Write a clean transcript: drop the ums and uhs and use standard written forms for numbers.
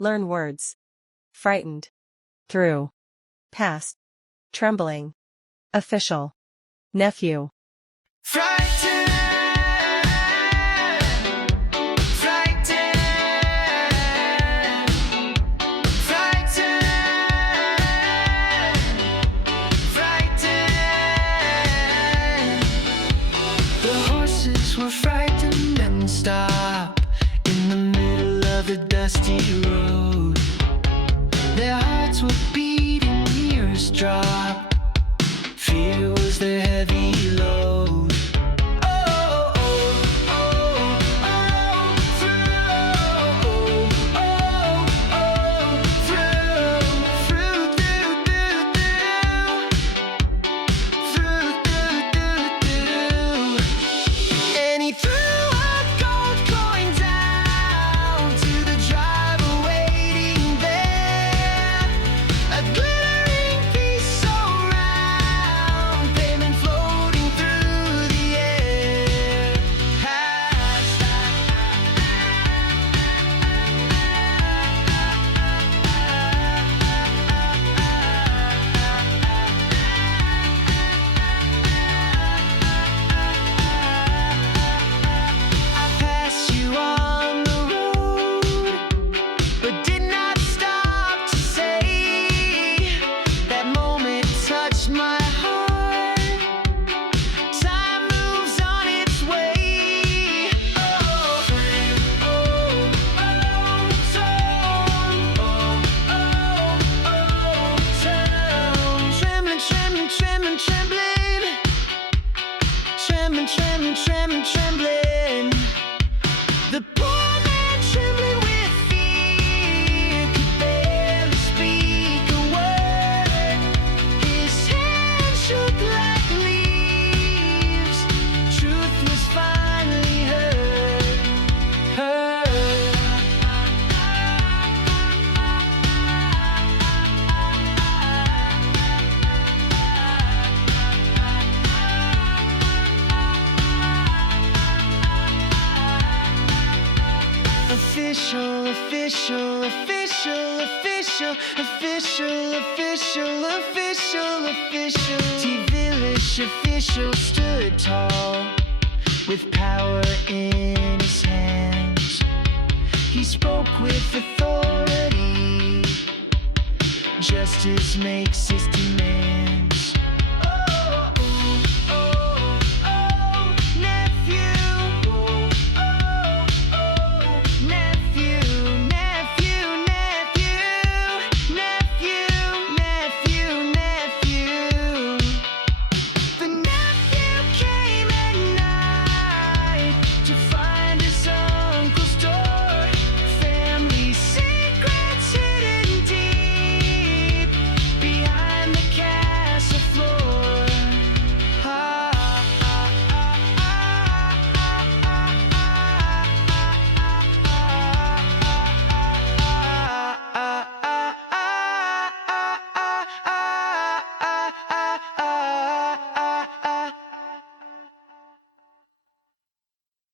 Learn words. Frightened. Through. Past. Trembling. Official. Nephew. Frightened, frightened, frightened, frightened. The horses were frightened and stopped in the middle of the dusty road. Their hearts were beating, ears dropped. Fear was their heavy load. Oh, oh, oh, oh, through, oh, oh, through, and he threw a gold coin down to the driver waiting there. A glittering piece so round, payment floating through the air. I passed you on the road, but did not stop to say that moment touched my heart. Time moves on its way. Oh, oh, oh, torn. Oh, oh, torn. Trembling, trembling, trembling, trembling. Trembling, trembling, trembling, trembling. The poor man trembling with fear could barely speak a word. His hands shook like leaves. Truth was finally heard. Official, official, official, official, official, official, official, official. T-Village official stood tall with power in his hands. He spoke with authority. Justice makes his demands.